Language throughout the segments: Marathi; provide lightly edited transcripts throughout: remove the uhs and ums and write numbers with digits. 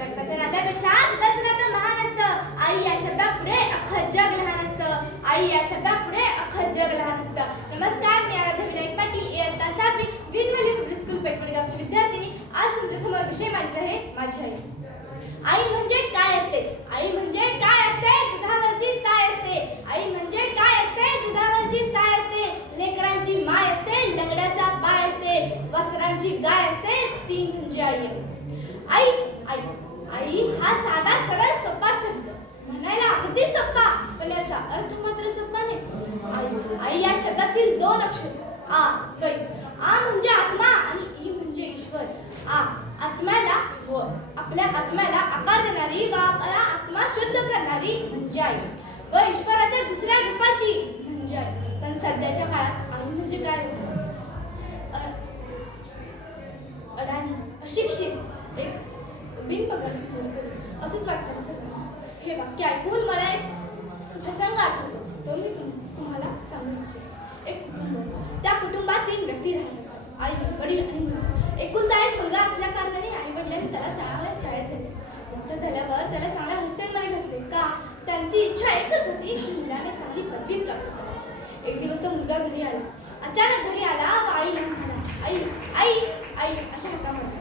रक्ताच्या नात्यापेक्षा दुधाचं नातं महान असतं. आई या शब्दापुढे अख्खं जग लहान असतं. आई या शब्दापुढे अख्खं जग लहान असतं. नमस्कार, मी आराध्या विनायक पाटील, इयत्ता 7वी, ग्रीन व्हॅली पब्लिक स्कूल पेठवडगावची विद्यार्थिनी. आज तुमच्या समोर विषय मांडत आहे माझी आई. आई म्हणजे काय असते? आई म्हणजे काय असते? दुधावरची साय असते. आई म्हणजे काय असते? दुधावरची साय असते. लेकरांची माय असते, लंगड्याचा बाय असते, वस्त्रांची गाय असते, ती म्हणजे आई असते. आई आई आई हा साधा सरळ सोपा शब्द, म्हणायला अगदी सोपा, पण याचा अर्थ मात्र सोपा नाही. आई आई या शब्दातील 2 अक्षर आ वै. आ म्हणजे आत्मा आणि ई म्हणजे ईश्वर. आत्म्याला व आपल्या आत्म्याला आकार देणारी व आपला आत्मा शुद्ध करणारी म्हणजे आई, व ईश्वराच्या दुसऱ्या रूपाची म्हणजे आई. पण सध्याच्या काळात आई म्हणजे काय? अडाणी, अशिक्षित, एक बिनपगारी नोकरी असंच वाटतं ना सगळ्यांना. हे वाक्य ऐकून मला एक प्रसंग आठवतो, तो मी तुम्हाला सांगू इच्छिते. एक कुटुंब असतं. त्या कुटुंबात 3 व्यक्ती राहत असतात, आई, वडील आणि मुलगा. एकुलता एक मुलगा असल्या कारणाने आई वडिलांनी त्याला चांगल्या शाळेत घातले. मोठं झाल्यावर त्याला चांगल्या हॉस्टेलमध्ये घातले. का? त्यांची इच्छा एकच होती की मुलाने चांगली पदवी प्राप्त करावी. एक दिवस तो मुलगा घरी आला. अचानक घरी आला व आईला म्हणाला, आई आई आई अशा हाका मारला.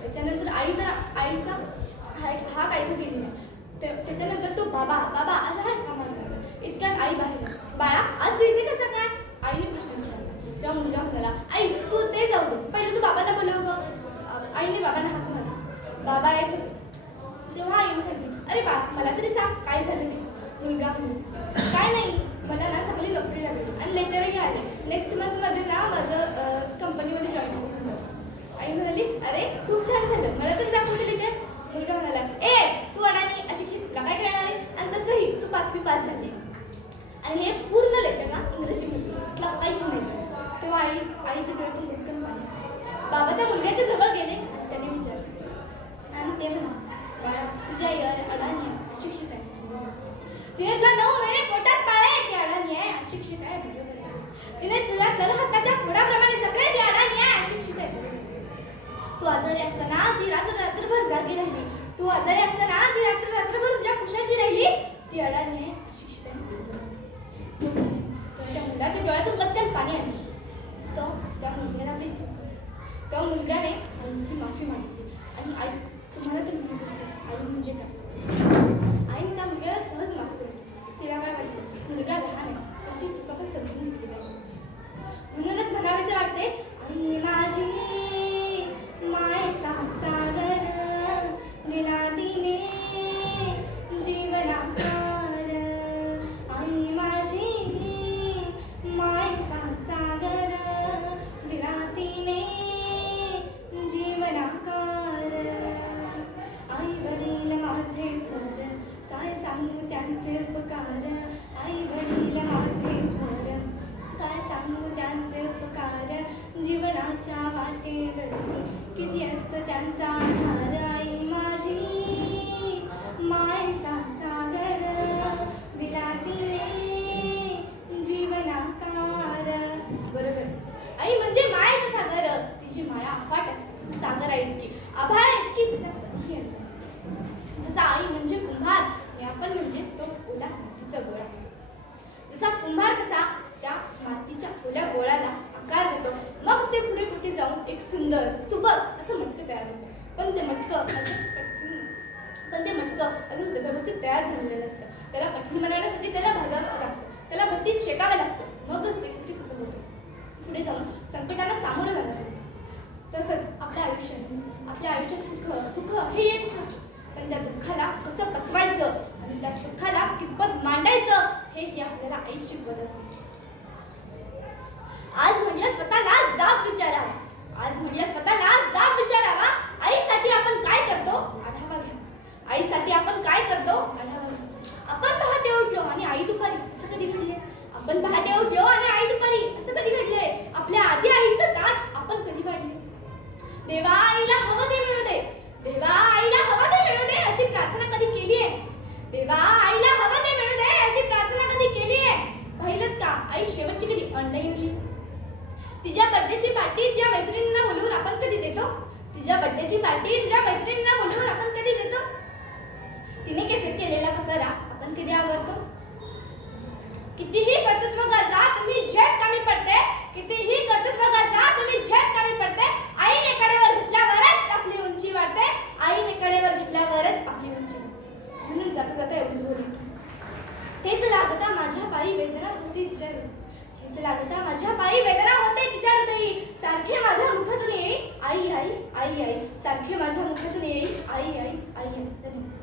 त्याच्यानंतर आईचा हा काहीच गेली नाही. त्याच्यानंतर तो बाबा बाबा अशा हाका मारला. इतक्यात आई बाहेर आली. बाळा, आज तू इथे कसं काय? आईने प्रश्न विचारला. तेव्हा मुलगा म्हणाला, आई तू ते जाऊ दे, पहिले तू बाबांना बोलव ग. आईने बाबांना हाक मारली. बाबा येत होते. तेव्हा आईने सांगितलं, अरे बाळा, मला तरी सांग काय झालं ते. मुलगा म्हणाला, काय नाही, मला ना चांगली नोकरी लागली आणि लेटरही आले. नेक्स्ट मंथमध्ये ना माझं कंपनीमध्ये जॉईन होतं. आई म्हणाली, अरे खूप छान झालं, मला तरी दाखवून दिली ते. मुलगा म्हणाला, तू अडाणी, अशिक्षित, तुला काय कळणार आहे? आणि तसंही तू 5वी पास झाली. आणि हे पूर्ण लेटर ना इंग्रजीमध्ये, तुला काहीच नाही. तेव्हा आईच्या डोळ्यातून निचकन पाहिलं. बाबा त्या मुलग्याच्या जवळ गेले आणि त्याने विचारलं, आणि ते म्हणाले, बाळा, तुझी आई अडाणी, अशिक्षित आहे. तिने तुला 9 महिने पोटात पाळले, ती अडाणी आहे, अशिक्षित आहे, बरोबर आहे. तिने तुला हाताच्या फोडाप्रमाणे जपले, ती अडाणी आहे, अशिक्षित आहे, बरोबर आहे. तू आजारी असताना ती रात्रभर जागी राहिली. तू आजारी असताना ती रात्रभर तुझ्या कुशाशी राहिली, ती अडाणी आहे, अशिक्षित आहे, बरोबर आहे. त्या मुलाच्या डोळ्यातून पटकन पाणी आले. त्या मुलग्याला आपली चूक कळली. त्या मुलग्याने आईची माफी मागितली. आणि आई, तुम्हाला तर माहिती असेल आई म्हणजे काय. आईने त्या मुलग्याला सहज माफ केली. तिला काय वाटलं, मुलगा लहान आहे, त्याची चूक आपण समजून घेतली पाहिजे. म्हणूनच म्हणावेसे वाटते, आई माझी मायेचा सागर, दिला तिने जीवनाकार. आई माझी मायेचा सागर, दिला तिने जीवनाकार. आई वडील माझे थोर, काय सांगू त्यांचे उपकार. आई वडील माझे थोर, काय सांगू त्यांचे उपकार. जीवनाच्या वाटेवरती किती असतं त्यांचा आधार. आई माझी मायेचा सागर, दिला तिने जीवनाकार. बरोबर, आई म्हणजे मायेचा सागर. तिची माया अफाट असते, सागर आहे इतकी, आभाळ इतकी तिचा कधीही अंत नसतो. जसा आई म्हणजे कुंभार आणि आपण म्हणजे तो ओला मातीचा गोळा. जसा कुंभार कसा त्या मातीच्या ओल्या गोळ्याला आकार देतो, मग ते पुढे कुठे जाऊन एक सुंदर सुबक असं मटकं तयार होतं. पण ते मटकं अजून व्यवस्थित तयार झालेलं नसतं. त्याला कठीण बनवण्यासाठी त्याला भाजावं लागतं, त्याला भट्टीत शेकावं लागतं, मगच ते कुठे कसं होतं. पुढे जाऊन संकटाला सामोरं जाणार आहे. तसंच आपल्या आयुष्यात सुख दुःख हे येतच असतं. पण त्या दुःखाला कसं पचवायचं आणि त्या सुखाला कितपत मांडायचं हे आपल्याला आई शिकवत असते. आज म्हटलं स्वतःला जाब विचारावा. आईसाठी आपण काय करतो आढावा घ्या. आपण पहाटे उठलो आणि आई दुपारी, असं कधी घडले? आपण पहाटे उठलो आणि आई दुपारी, असं कधी घडले? आपल्या आधी आईचं ताट आपण कधी वाढले? देवा आईला हवं ते मिळू दे, देवा आईला हवं ते मिळू दे अशी प्रार्थना कधी केली आहे? देवा आईला हवं ते मिळू दे अशी प्रार्थना कधी केली आहे? पाहिलं का आई शेवटची कधी ऑनलाईन आली? तिच्या बर्थडेची पार्टी तिच्या मैत्रिणींना बोलवून आपण कधी देतो? तिच्या बर्थडेची पार्टी तिच्या मैत्रिणींना बोलवून आपण कधी देतो? हेच लागता माझ्या पायी वेदना होते तिच्या हृदयी. हेच लागता माझ्या पायी वेदना होते तिच्या हृदयी. सारखे माझ्या मुखातून येई आई आई आई आई. सारखे माझ्या मुखातून येई आई आई आई आई. धन्यवाद.